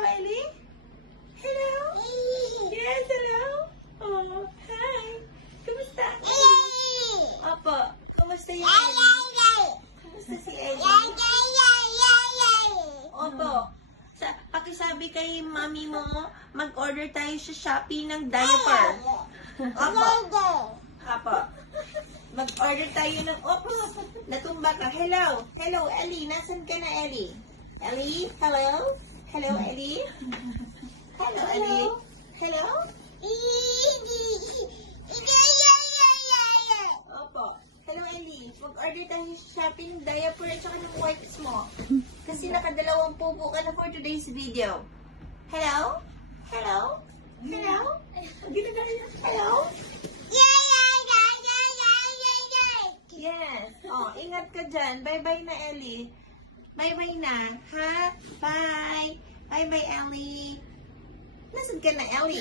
Ellie? Hello? Yes, hello? Oh, hi. Kumusta? Opo. Kumusta yung Ellie? Kumusta si Ellie? Opo. Pakisabi kay mami mo, mag-order tayo sa Shopee ng diaper. Opo. Opo. Mag-order tayo ng... Opo. Natumba ka. Hello. Hello, Ellie. Nasaan ka na, Ellie? Ellie? Hello? Hello, Ellie? Hello, Ellie? Hello? Opo. Hello, Ellie. Mag-order tayo sa Shopee ng diaper at saka ng wipes mo. Kasi nakadalawang pupo ka na for today's video. Hello? Hello? Hello? Hello? Yes. Oh, ingat ka dyan. Bye-bye na, Ellie. Bye-bye na. Ha? Bye. Bye-bye, Ellie. Nasaan ka na, Ellie?